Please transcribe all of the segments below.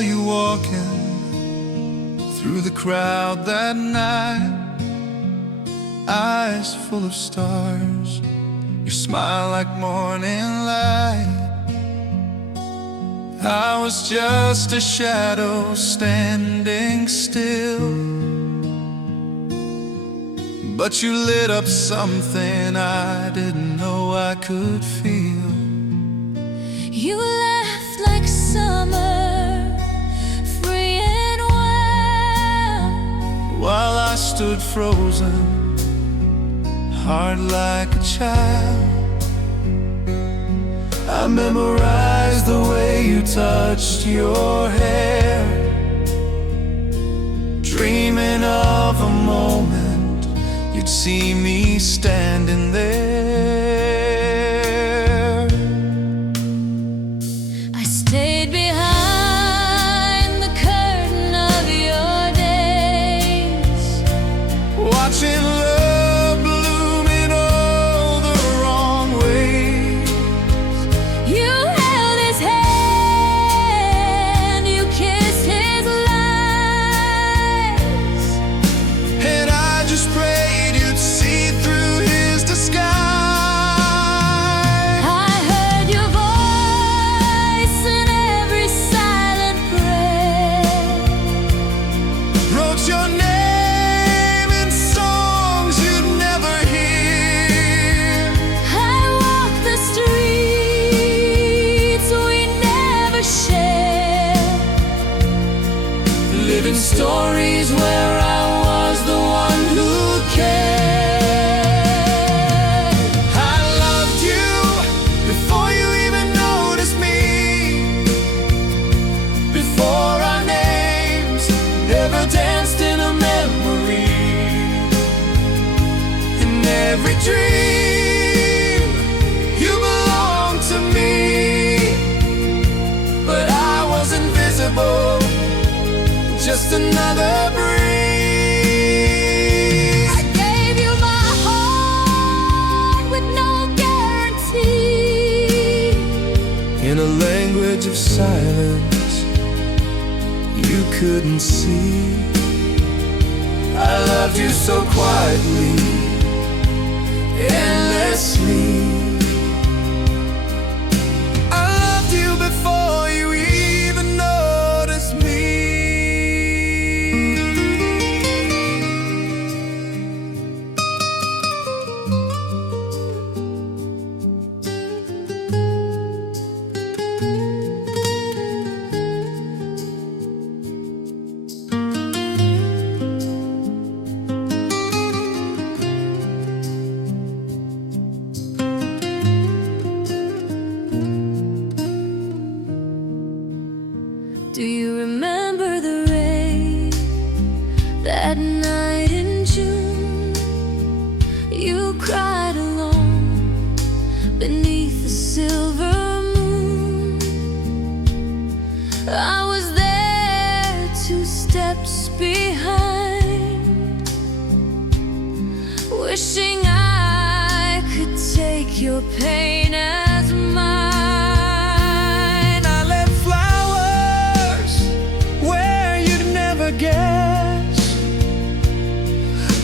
saw you walking through the crowd that night, eyes full of stars, your smile like morning light. I was just a shadow standing still, but you lit up something I didn't know I could feel. You laughed like summer, free and wild, while I stood frozen, hard like a child. I memorized the way you touched your hair, dreaming of a moment you'd see me standing there. I stayed behind the curtain of your days, watching love bloom in all the wrong ways. you held his hand, you kissed his lies, And I just prayed you'd see through his disguise. I heard your voice in every silent prayer, Wrote your name in songs you'd never hear. I walked the streets we never shared, Living stories where I was the one who cared. I loved you before you even noticed me, before our names ever danced in a memory. In every dream you belonged to me, but I was invisible, just another breeze. I gave you my heart with no guarantee. In a language of silence you couldn't see, I loved you so quietly, endlessly. I loved you before you even noticed me. Do you remember the rain that night in June? You cried alone beneath the silver moon. I was there 2 steps behind, wishing I could take your pain as mine. I left flowers where you'd never guess,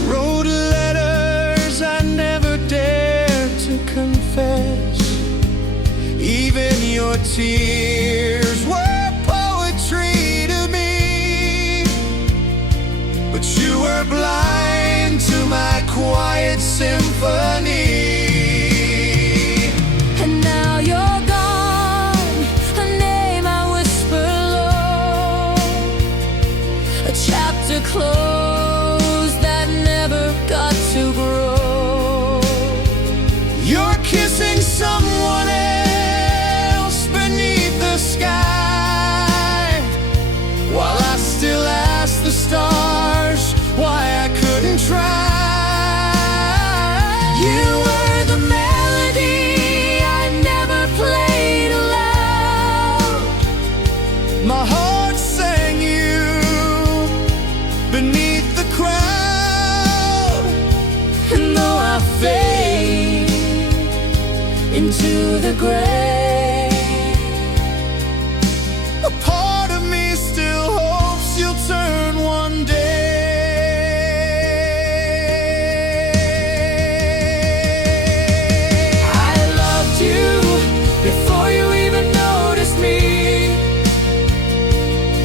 wrote letters I never dared to confess. Even your tears were poetry to me, but you were blind to my quiet symphony. And now you're gone, a name I whisper low, a chapter closed that never got to grow. You're kissing someone else beneath the sky, while I still ask the stars why I couldn't try. You were the melody I never played aloud. My heart sang you beneath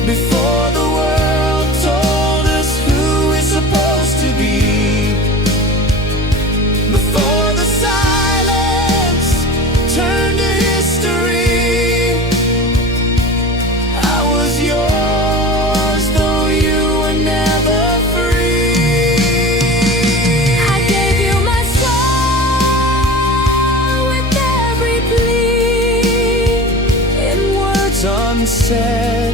before the world told us who we're supposed to be, before the silence turned to history. I was yours, though you were never free. I gave you my soul with every plea, in words Unsaid,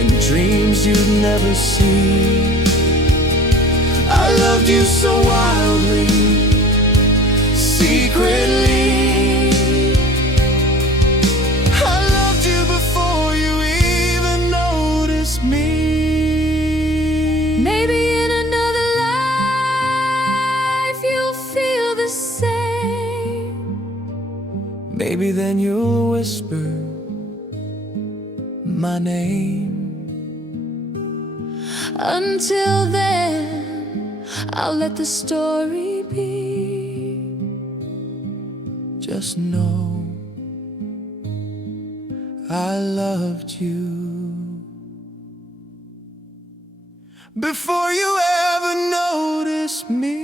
and dreams you'd never see. I loved you so wildly, secretly. I loved you before you even noticed me. maybe in another life you'll feel the same. Maybe then you'll whisper my name. Until then, I'll let the story be. Just know I loved you before you ever noticed me.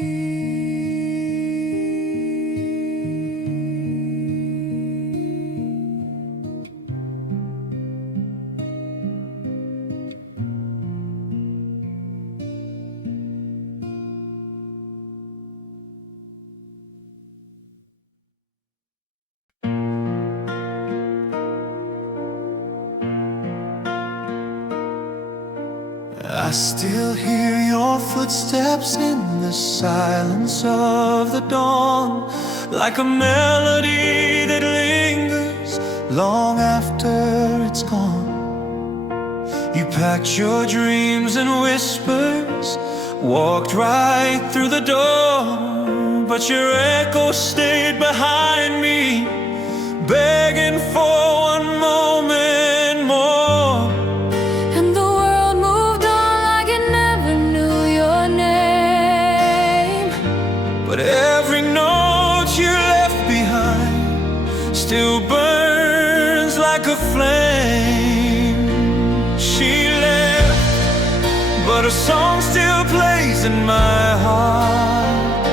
I still hear your footsteps in the silence of the dawn, like a melody that lingers long after it's gone. You packed your dreams and whispers, walked right through the door, but your echo stayed behind me, begging for one moment more. And the world moved on like it never knew your name. But every note you left behind still burns like a flame. She left, but her song still plays in my heart,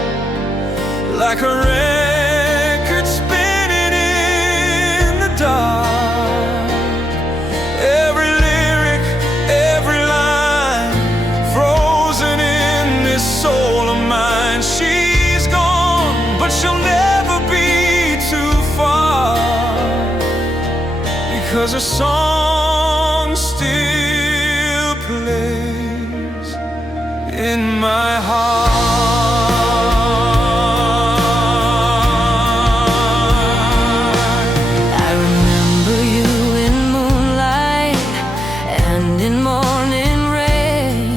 like a record spinning in the dark. Every lyric, every line, frozen in this soul of mine. She's gone, but she'll never be too far, because her song still plays in my heart. I remember you in moonlight and in morning rain,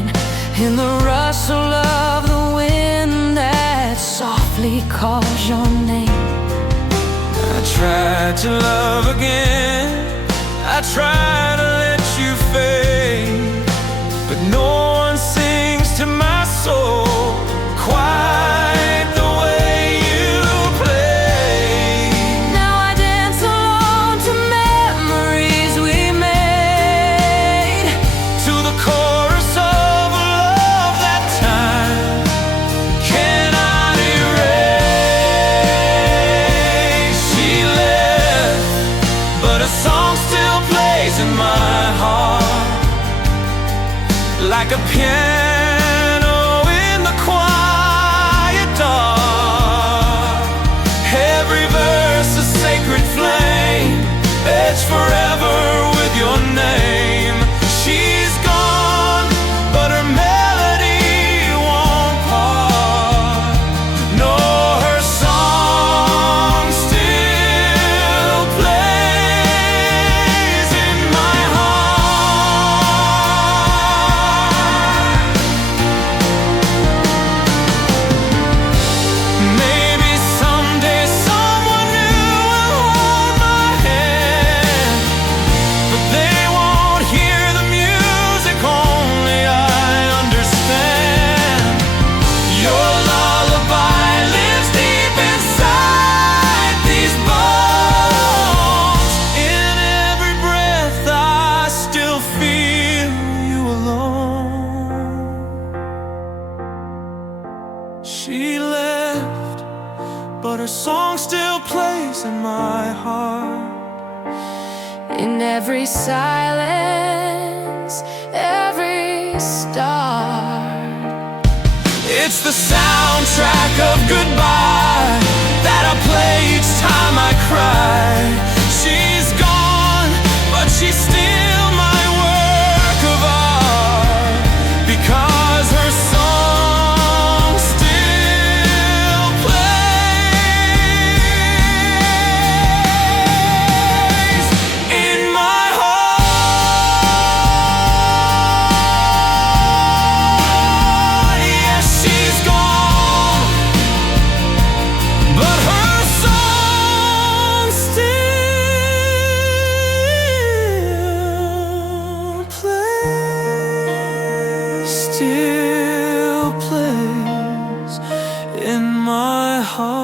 in the rustle of the wind that softly calls your name. I tried to love again, I tried to let you fade, but no one sings to my soul quite the way you play. Now I dance alone to memories we made, To the chorus of a love that time cannot erase. She left, but a song still plays in my heart, like a piano in the quiet dark. Every verse a sacred flame, etched forever with your name. She's gone, but her melody won't part. No, her song still plays in my heart. place in my heart. In every silence, every start. It's the soundtrack of goodbye that I play each time I cry. She's gone, but she's still my work of art, because her song still plays in my heart. Yes, she's gone, but her song still plays in my heart.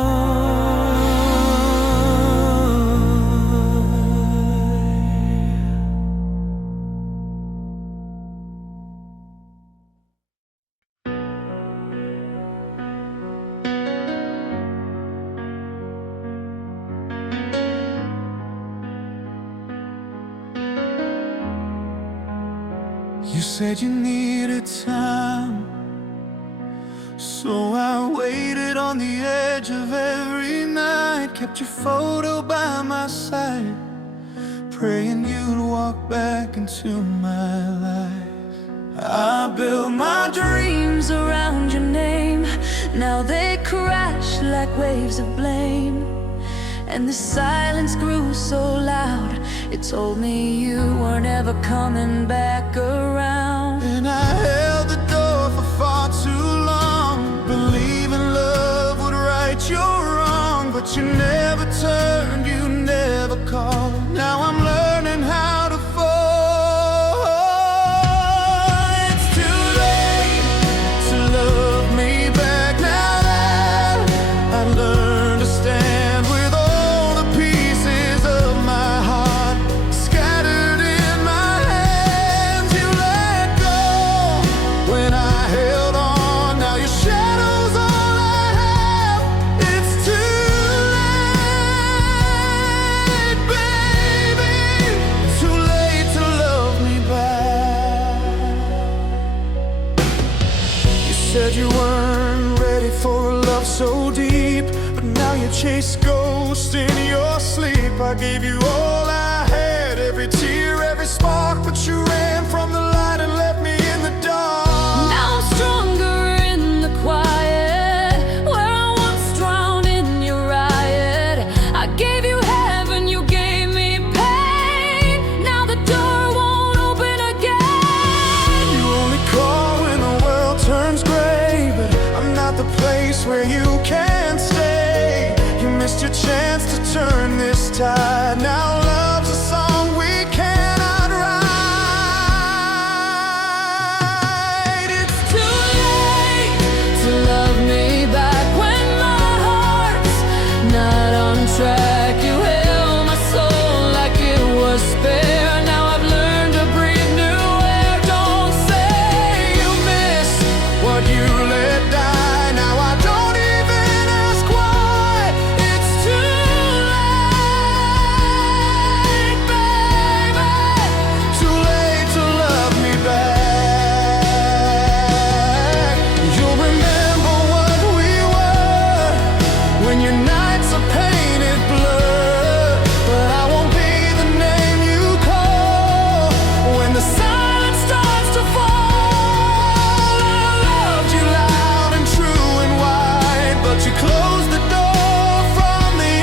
You said you needed time, so I waited on the edge of every night. Kept your photo by my side, praying you'd walk back into my life. I built my Dreams around your name, now they crash like waves of blame. And the silence grew so loud, it told me you weren't ever coming back around. and I held the door for far too long, believing love would right your wrong. But you never turned, you never called. Now I'm learning how to fall. It's too late to love me back now that I've learned to stand with all the pieces of my heart scattered in my hands. You let go when I held on. Now your shadow's all I have. It's too late, baby. Too late to love me back. You said you weren't ready for a love so deep, but now you chase ghosts in your sleep. I gave you all I had, every tear, every spark, but you ran from the light and left me in the dark. Now I'm stronger in the quiet, where I once drowned in your riot. I gave you heaven, you gave me pain. Now the door won't open again. You only call when the world turns gray, but I'm not the place where you can stay. You missed your chance to turn this tide. Now love's a song we cannot write. It's Too late to love me back when my heart's not on track. You held my soul like it was spare. Now I've learned to breathe new air. Don't say you miss what you let die. Now I don't even ask why. It's too late, baby. Too late to love me back. You'll remember what we were when your nights are painted blur. But I won't be the name you call when the silence starts to fall. I loved you loud and true and wide, but you closed the door from the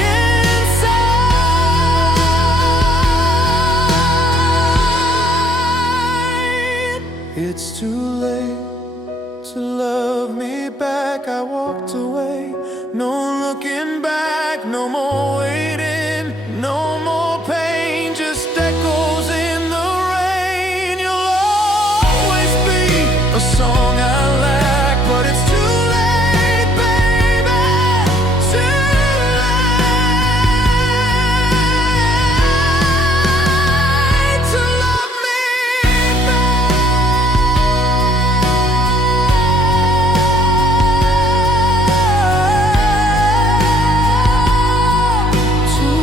inside. It's too late to love me back. I walked away, no looking back, no more waiting, no more pain, just echoes in the rain. You'll always be a song I lack, but it's too late, baby. Too late to love me back. Too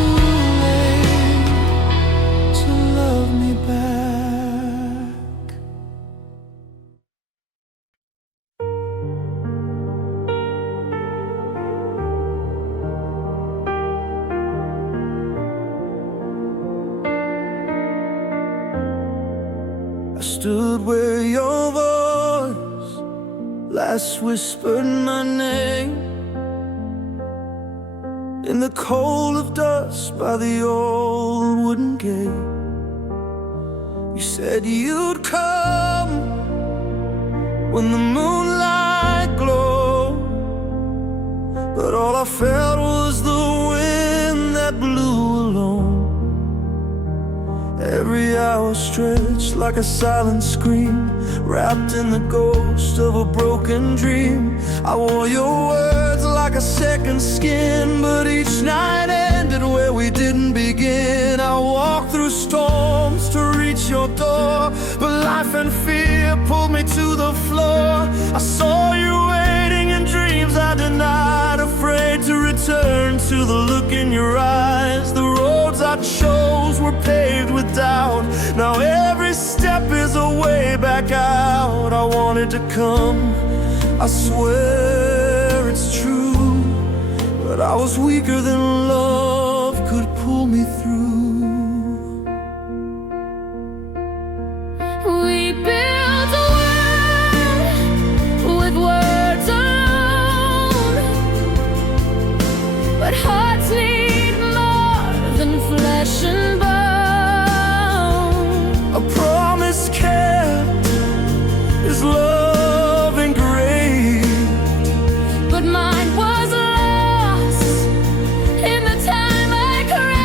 stood where your voice last whispered my name, in the cold of dust by the old wooden gate. You said you'd come when the moonlight glowed, but all I felt was the wind that blew alone. Every hour stretched like a silent scream, wrapped in the ghost of a broken dream. I wore your words like a second skin, but each night ended where we didn't begin. I walked through storms to reach your door, but life and fear pulled me to the floor. I saw you waiting in dreams I denied, afraid to return to the look in your eyes. The roads I chose were paved with doubt. Now every step is a way back out. I wanted to come, I swear it's true, but I was weaker than love could pull me through. We built a world with words alone, but hearts need more than flesh and bone. A promise kept is love engraved, but mine was lost in the time I craved.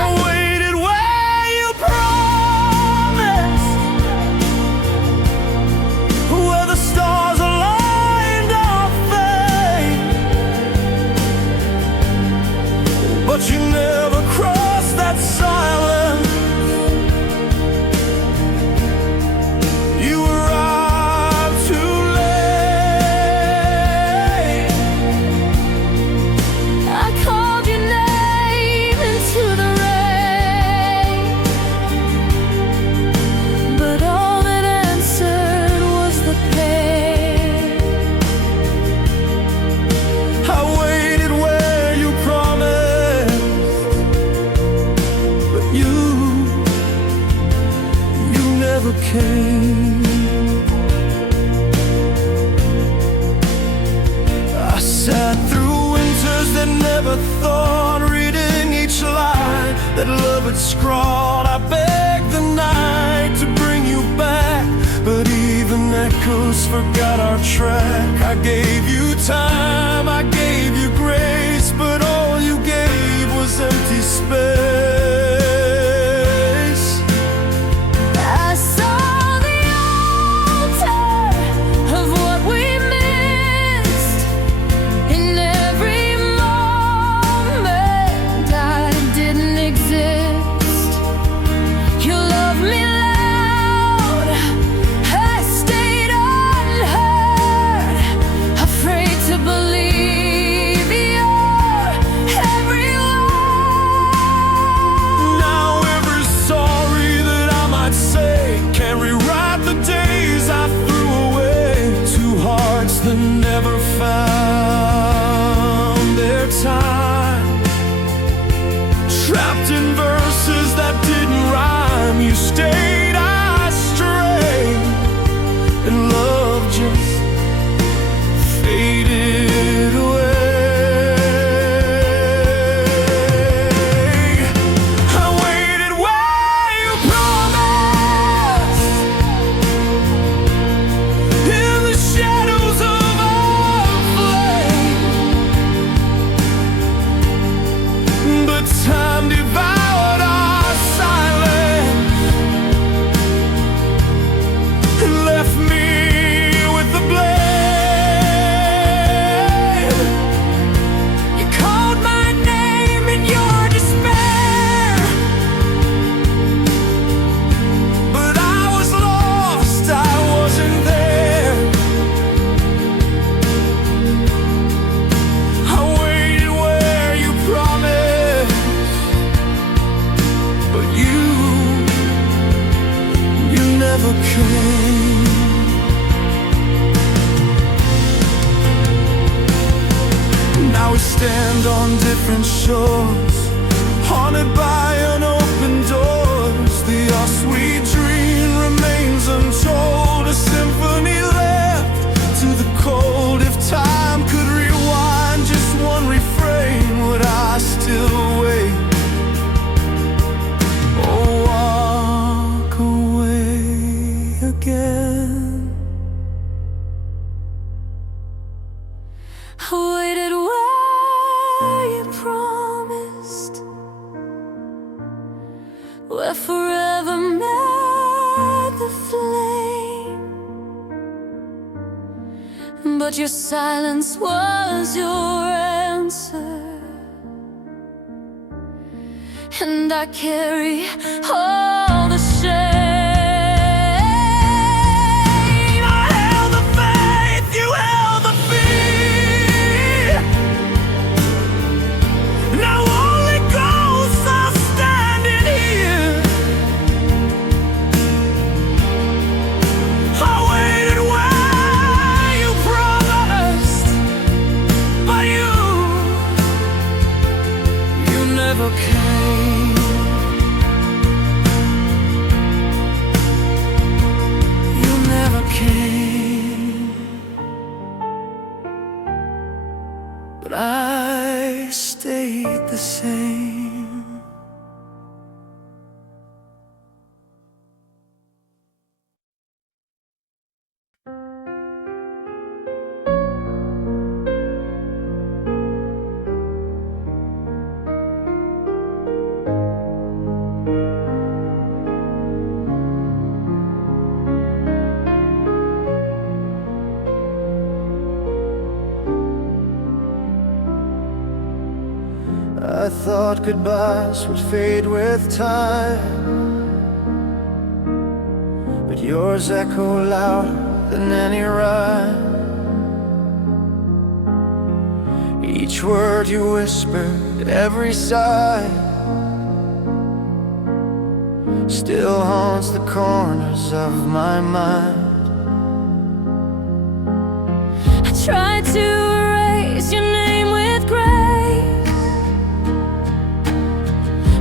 I waited where you promised, where the stars aligned our fate, but you never crossed that silence. You arrived too late. I called your name into the rain, but all that answered was the pain. I waited where you promised, but you never came. I sat through winters that never thought, reading each line that love had scrawled. I begged the night to bring you back, but even echoes forgot our track. I gave you time, I gave you grace, but all you gave was empty space. I saw the altar of what we missed. In every moment I didn't exist. You loved me loud, I stayed unheard, afraid to believe your every word. Now every sorry that I might say can't rewrite the days I threw away. Two hearts that never found their time, trapped in verses that didn't rhyme. You stayed, I strayed, and love just faded away. I waited where you promised, in the shadows of our flame, but time devoured our silence and left me with the blame. You called my name in your despair, but I was lost, I wasn't there. I waited where you promised, but you never came. Now we stand on different shores, haunted by an where forever met the flame. But your silence was your answer, and I carry all the shame. I held the faith, you held the fear. Now only ghosts are standing here. I waited where you promised, but you never came. You never came. But I stayed the same. I thought goodbyes would fade with time, but yours echo louder than any rhyme. Each word you whispered, every sigh, still haunts the corners of my mind. I tried to erase your name with grace,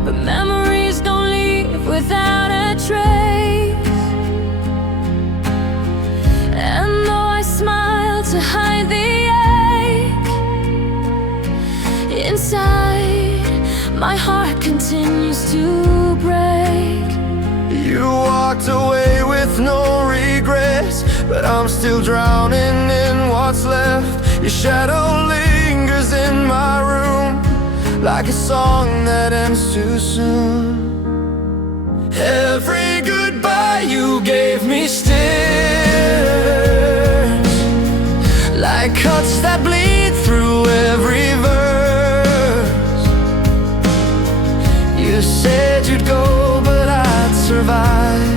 but memories don't leave without a trace. And though I smile to hide the ache, inside my heart continues to break. You walked away with no regrets, but I'm still drowning in what's left. Your shadow lingers in my room, like a song that ends too soon. Every goodbye you gave me stings, like cuts that bleed through every verse. You said you'd go, but I'd survive.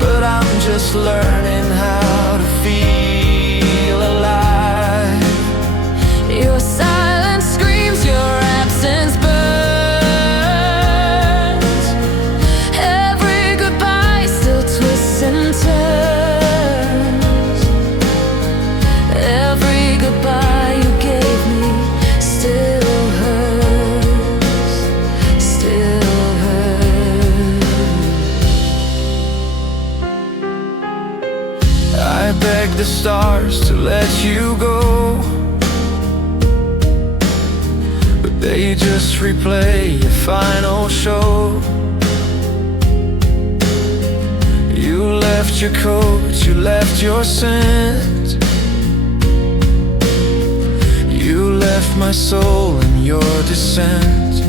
But I'm just learning how to feel alive. Your silence screams, your absence burns. Every goodbye still twists and turns. Every goodbye you gave me still hurts, still hurts. I begged the stars to let you go, they just replay your final show. You left your coat, you left your scent. You left my soul in your descent.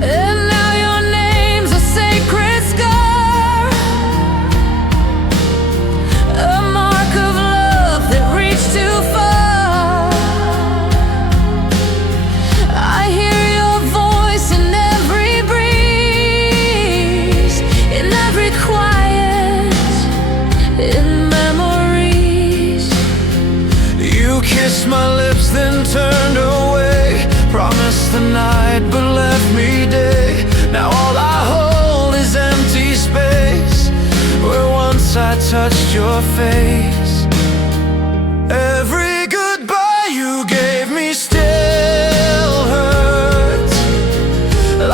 And now your name's a sacred scar, a mark of love that reached too far. I hear your voice in every breeze, in every quiet, in memories. You kissed my lips, then turned away. Promised the night, but left me day. Now all I hold is empty space, where once I touched your face. Every goodbye you gave me still hurts,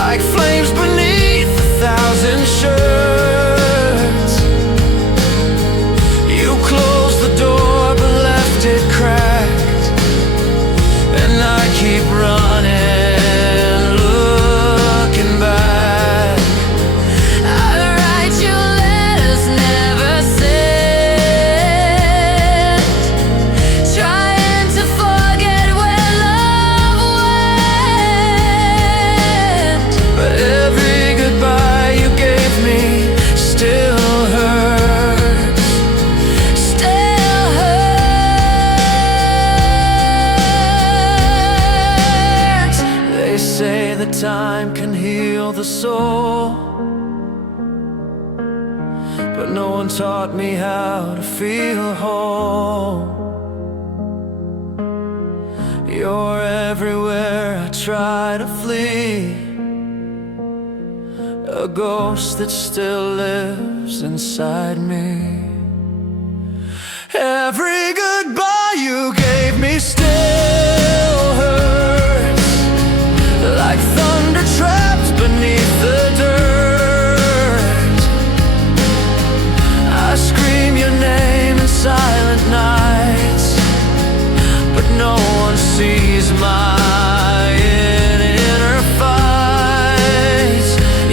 like flames beneath 1,000 shirts. You closed the door but left it cracked, and I keep running, looking back. I'd write you letters never sent, say that time can heal the soul, but no one taught me how to feel whole. You're everywhere I try to flee, a ghost that still lives inside me. Every goodbye you gave me still hurts, like thunder trapped beneath the dirt. I scream your name in silent nights, but no one sees my inner fights.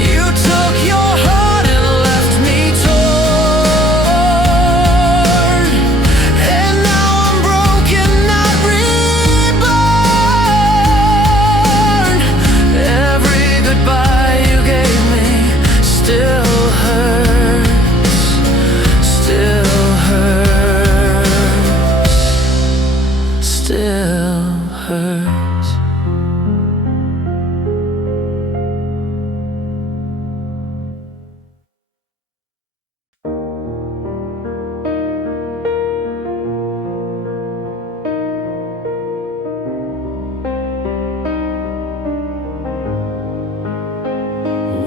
You took your heart and left me torn, and now I'm broken, not reborn. Every goodbye you gave me still hurts, still hurts, still hurts.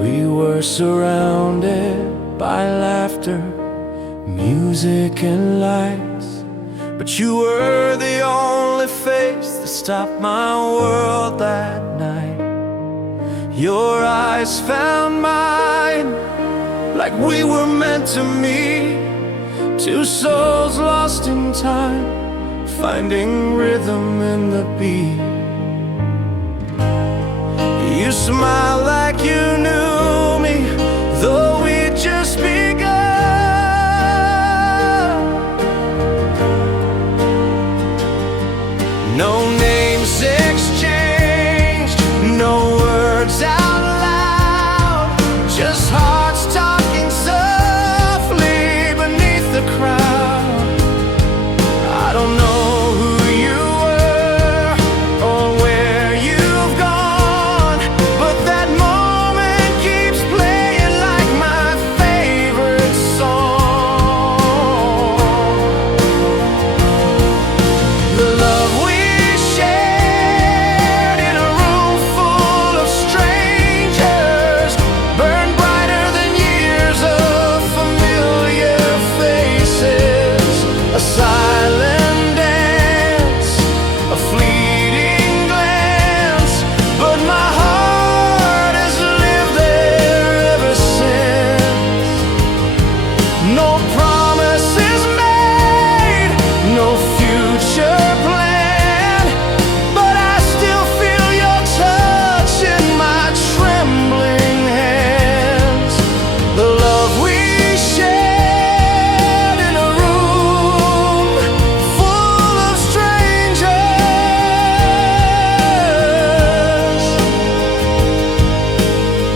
We were surrounded by laughter, music and lights, but you were the only face that stopped my world that night. Your eyes found mine, like we were meant to meet, two souls lost in time, finding rhythm in the beat. You smiled like you knew me, though we'd just begun. No names exchanged, no words out loud, just hearts talking softly beneath the crowd. I don't know who you were or where you've gone, but that moment keeps playing like my favorite song. The love we shared in a room full of strangers burned brighter than years of familiar faces. A silent dance, a fleeting glance, but my heart has lived there ever since. No promises made, no future plan, but I still feel your touch in my trembling hands. The love we shared in a room full of strangers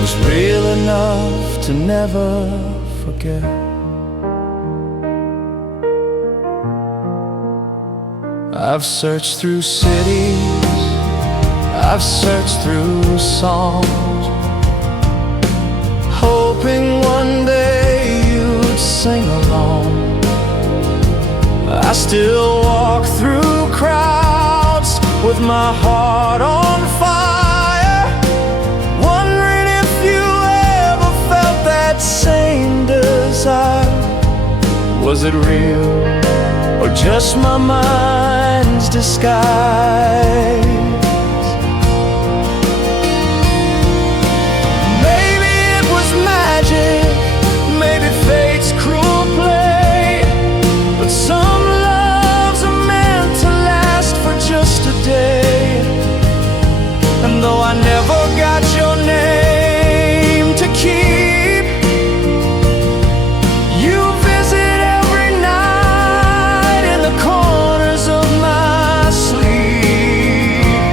was real enough to never forget. I've searched through cities, I've searched through songs, hoping one day you'd sing along. I still walk through crowds with my heart on fire, wondering if you ever felt that same desire. Was it real or just my mind's disguise? Maybe it was magic, maybe fate's cruel play, but some loves are meant to last for just a day. And though I never got your name to keep, you visit every night in the corners of my sleep.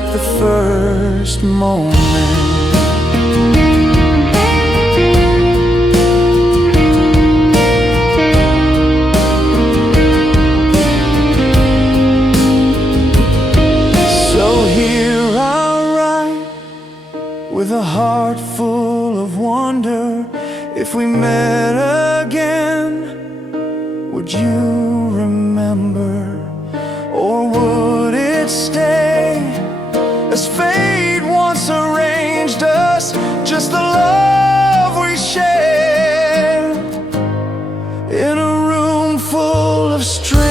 like the first moment. With a heart full of wonder, if we met again, would you remember? Or would it stay as fate once arranged us, just the love we share in a room full of strangers?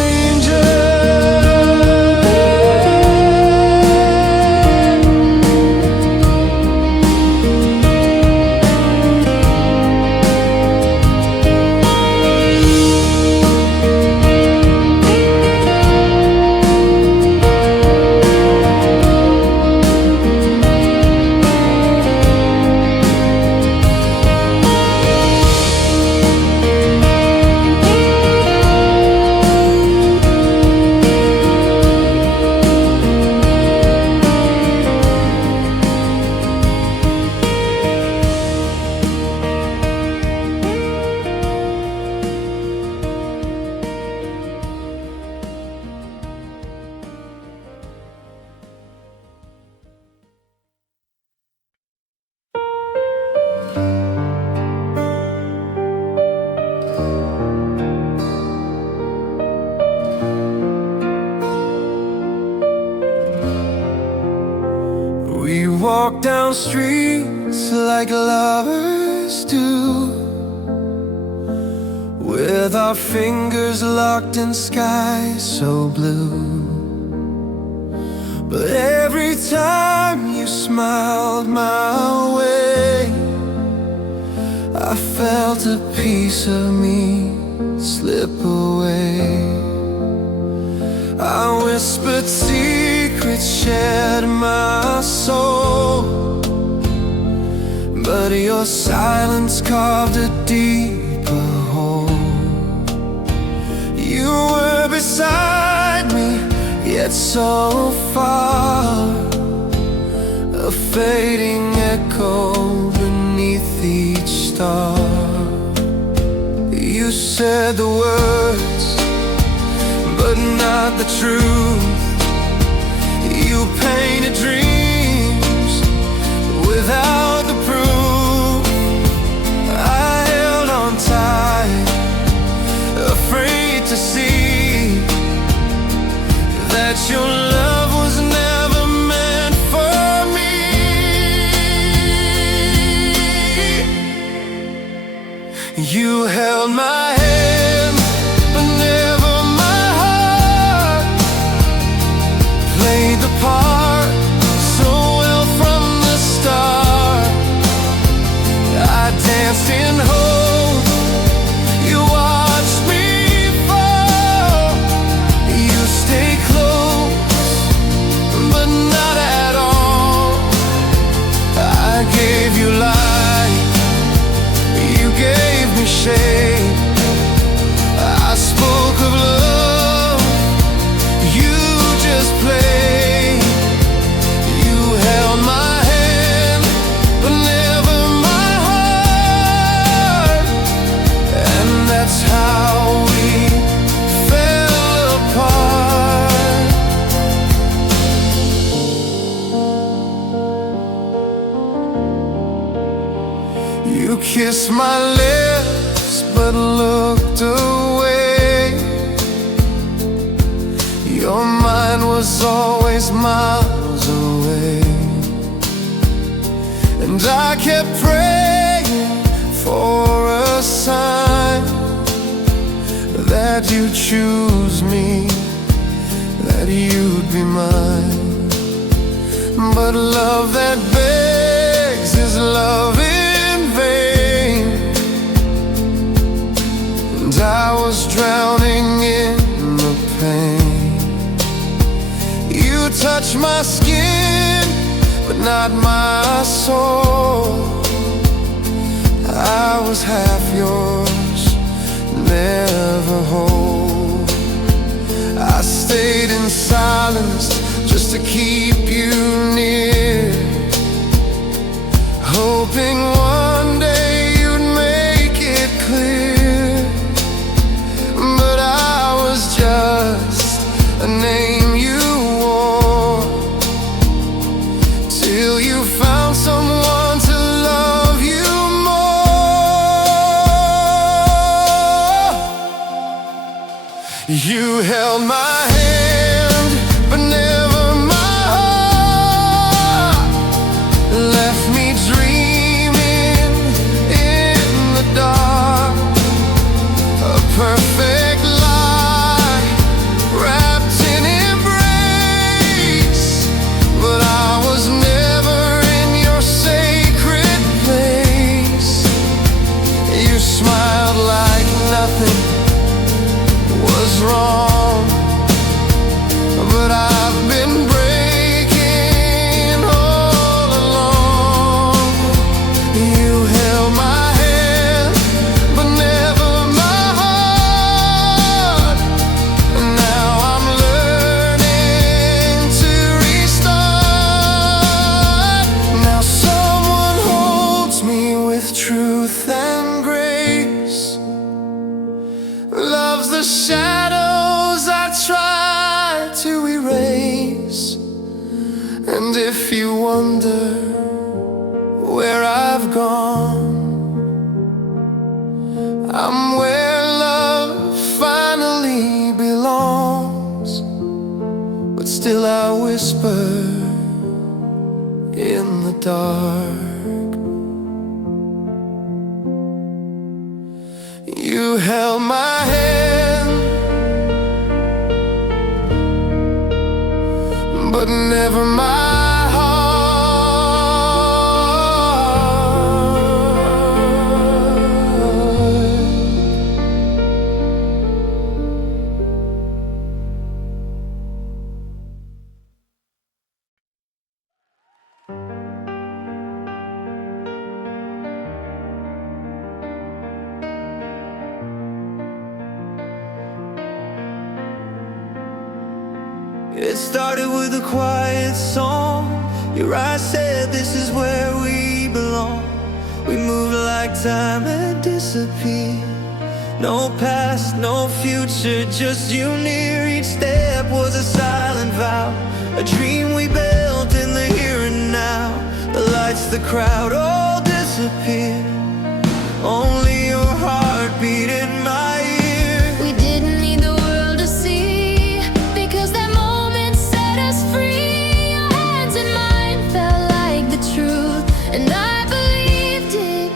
We walk down streets like lovers do, with our fingers locked in skies so blue. But every time you smiled my way, I felt a piece of me slip away. I whispered secrets, shared my soul, but your silence carved a deeper hole. You were beside me, yet so far, a fading echo beneath each star. You said the words, but not the truth. You painted dreams without the proof. I held on tight, afraid to see that your love was never meant for me. You held my hand, but never my heart. Played the part so well from the start. I danced in hope, you watched me fall. You stay close, but not at all. I gave you light, you gave me shade. I spoke of love, you just played. You held my hand, but never my heart. And that's how we fell apart. You kissed my lips, but looked away. Your mind was always miles away, and I kept praying for a sign that you'd choose me, that you'd be mine. But love that begs is love in vain, and I was drowning in the pain. You touched my skin, but not my soul. I was half yours, never whole. I stayed in silence, just just to keep you near, hoping one day you'd make it clear. But I was just a name you wore, till you found someone to love you more. You held my hand, but never my heart. Left me dreaming in the dark, a perfect lie wrapped in embrace. But I was never in your sacred place. You smiled like nothing was wrong, but I've been breaking all along. You held my hand, but never my heart. Now I'm learning to restart. Now someone holds me with truth and grace, loves the shadows I try to erase. And if you wonder where I've gone, I'm where love finally belongs. But still I whisper in the dark. You held my hand, but never my It started with a quiet song. Your eyes said this is where we belong. We moved like time had disappeared. No past, no future, just you near. Each step was a silent vow, a dream we built in the here and now. The lights, the crowd, all disappeared. Only your heart beat in my ear. We didn't need the world to see, because that moment set us free. Your hands in mine felt like the truth, and I believed it,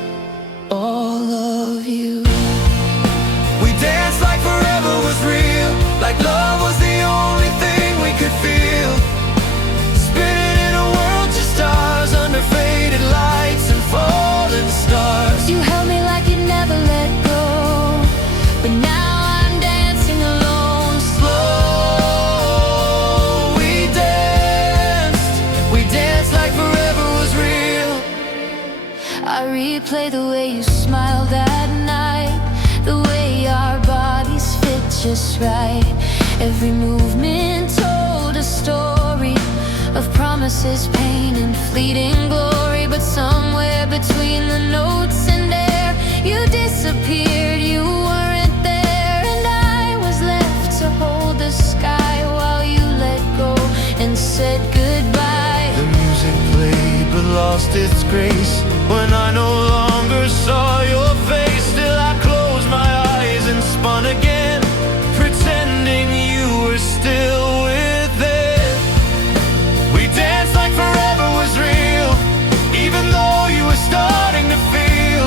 all of you. We danced like forever was real, like love was the only thing we could feel. Spinning in a world just stars, under faded lights and falling stars. You held me like you'd never let go, but now I'm dancing alone. Slow, we danced like forever was real. I replay the way you smiled that night, the way our bodies fit just right. Every movement told a story of promises, pain, and fleeting glory. But somewhere between the notes and air, you disappeared, you weren't there. And I was left to hold the sky while you let go and said goodbye. The music played but lost its grace when I no longer saw your face. Still I closed my eyes and spun again, pretending you were still within. We danced like forever was real, even though you were starting to feel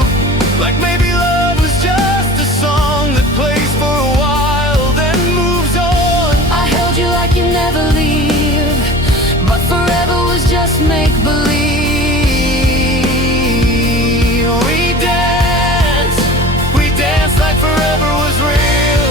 like maybe love was just a song that plays for a while, then moves on. I held you like you never leave, but forever was just make-believe. We danced like forever was real.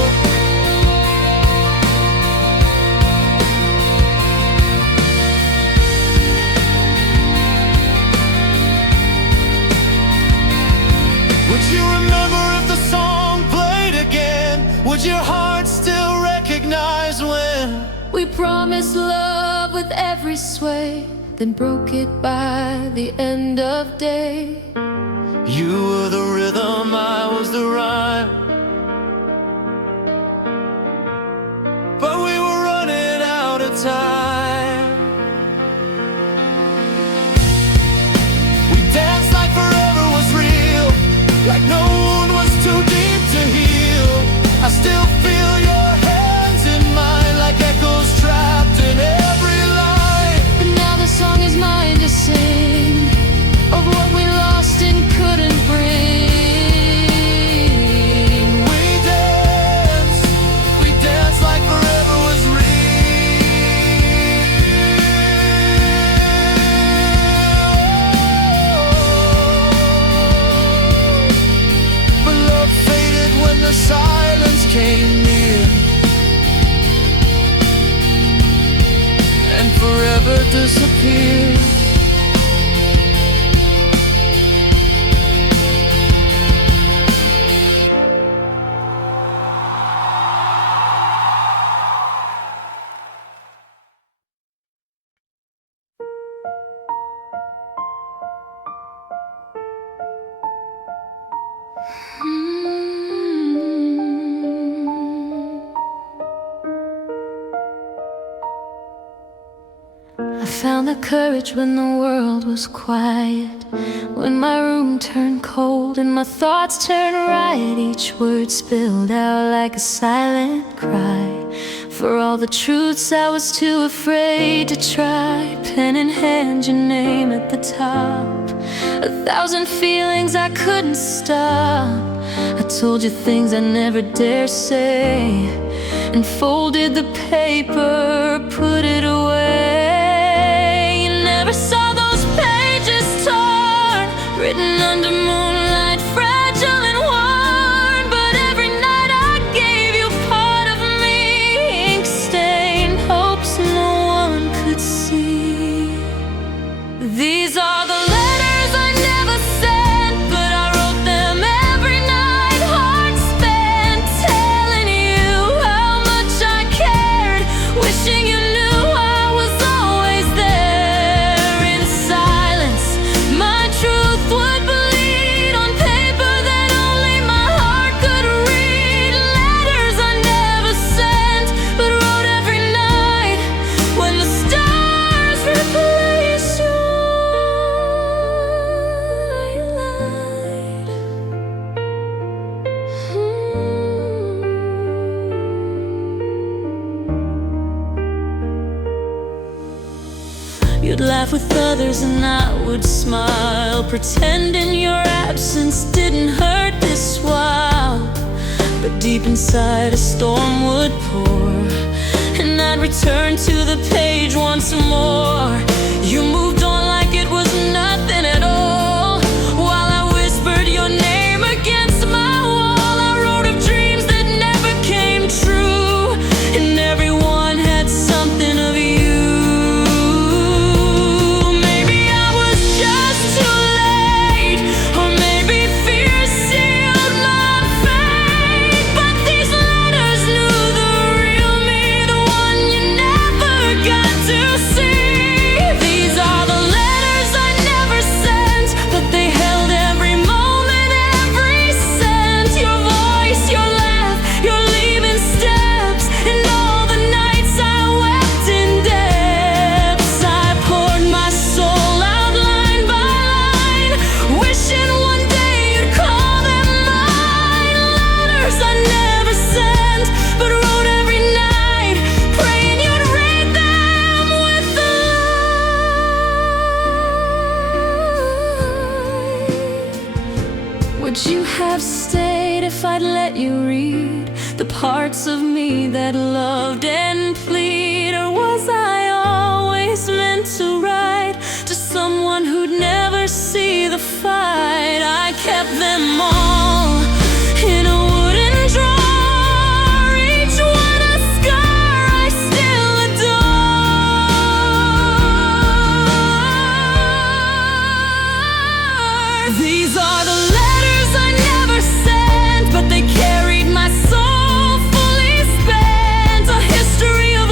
Would you remember if the song played again? Would your heart still recognize when We promised love with every sway, then broke it by the end of day. You were the rhythm, I was the rhyme, but we were running out of time. We danced like forever was real, like no one was too deep to heal. I still feel your hands in mine, like echoes trapped in every line. But now the song is mine to sing, of what we lost and couldn't bring. We danced like forever was real. But love faded when the silence came near, and forever disappeared. I found the courage when the world was quiet, when my room turned cold and my thoughts turned riot. Each word spilled out like a silent cry, for all the truths I was too afraid to try. Pen in hand, your name at the top, 1,000 feelings I couldn't stop. I told you things I never dare say, and folded the paper, put it away. Never saw those pages torn, written under moonlight, fragile and worn. But every night I gave you part of me, ink-stained hopes no one could see. These are the letters I never sent, but I wrote them every night, heart spent, telling you how much I cared, wishing you knew I was always there. In silence, my truth would bleed on paper that only my heart could read. Letters I never sent, but wrote every night, when the stars replaced your light. You'd laugh with others and I would smile, pretending your absence didn't hurt this while. But deep inside a storm would pour, and I'd return to the page once more. You moved on like it was nothing at all, while I whispered your name against my wall. I wrote of dreams that never came true, and everyone had something of you. Maybe I was just too late, or maybe fear sealed my fate. But these letters knew the real me, the one you never got to see. These are the letters I never sent, but they held every moment, every scent. Your voice, your laugh, your leaving steps, and all the nights I wept in depths. I poured my soul out line by line, wishing one day you'd call them mine. Letters I never sent, but wrote every night, praying you'd read them with the light. Would you have stayed if I'd let you read the parts of me that loved and plead? Or was I always meant to write to someone who'd never see the fight? I kept them all in a wooden drawer, each one a scar I still adore. These are the letters I never sent, but they carried my soul fully spent, a history of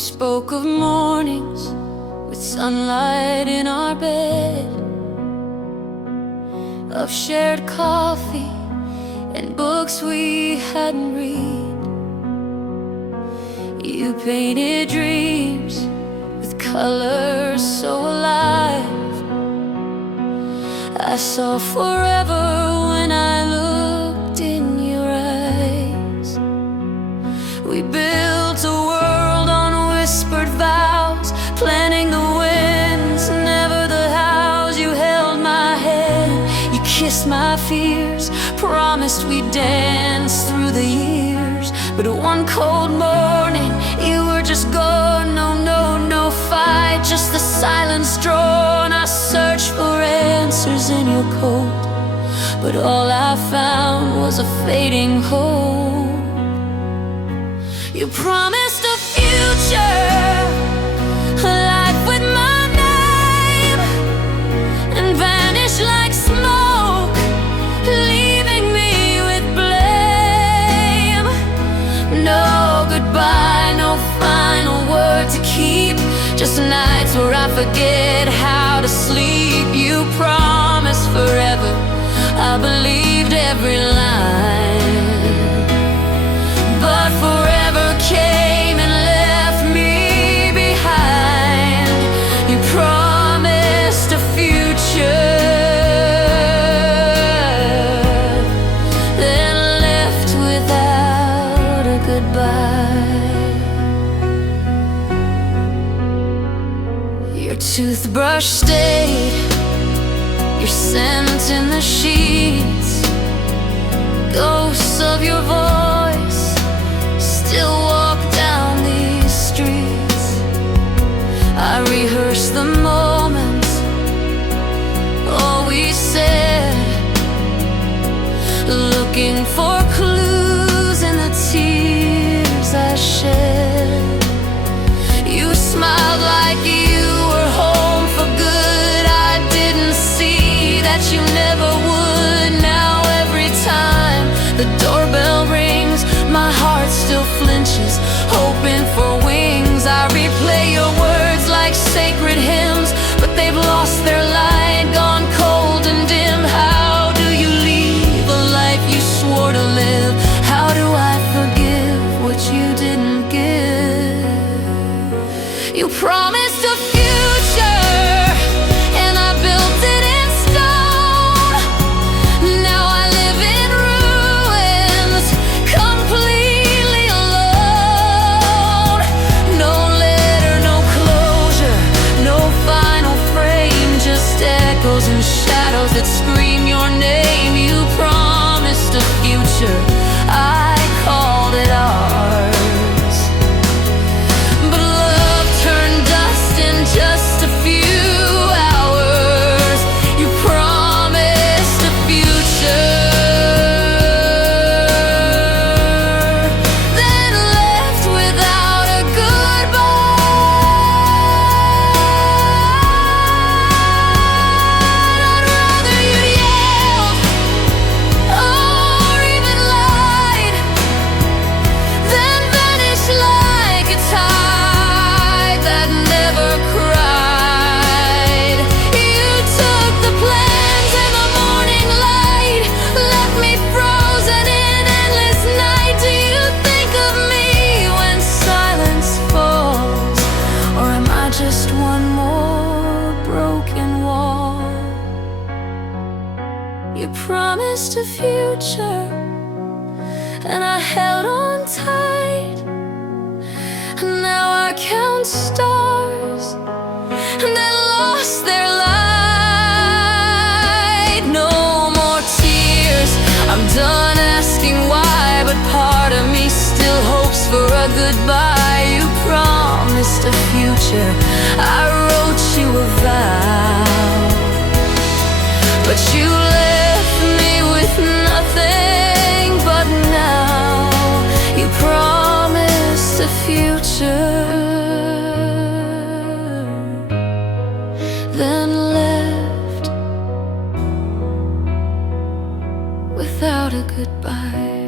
spoke of mornings with sunlight in our bed, of shared coffee and books we hadn't read. You painted dreams with colors so alive. I saw forever when I looked in your eyes. We built a world on whispered vows, planning the wins, never the hows. You held my hand, you kissed my fears, promised we'd dance through the years. But one cold morning, you were just gone. No fight, just the silence drawn. I searched for answers in your coat, but all I found was a fading hope. You promised a future, a life with my name, and vanished like smoke, leaving me with blame. No goodbye, no final word to keep, just nights where I forget how to sleep. You promised forever, I believed every line, but forever came and left me behind. You promised a future, then left without a goodbye. Your toothbrush stayed, your scent in the sheets, ghosts of your voice still walk down these streets. I rehearse the moments, all we said, looking for clues in the tears I shed. You smiled like you were home for good. I didn't see that you never would. Now every time the doorbell rings, my heart still flinches, hoping for wings. I replay your words like sacred hymns, but they've lost their light, gone cold and dim. How do you leave a life you swore to live? How do I forgive what you didn't give? You promised a future, and I built it in stone. Now I live in ruins, completely alone. No letter, no closure, no final frame, just echoes and shadows that scream your name. You promised a future, I called it ours, but love turned dust in just a few hours. You promised a future, then left without a goodbye. I'd rather you yelled or even lied than vanish like a tide that never cried. You took the plans and the morning light, left me frozen in endless night. Do you think of me when silence falls, or am I just one more broken wall? You promised a future, and I held on tight. Now I count stars that lost their light. No more tears, I'm done asking why, but part of me still hopes for a goodbye. You promised a future, I wrote you a vow, but you left me with nothing. But now you promised a future, then left without a goodbye.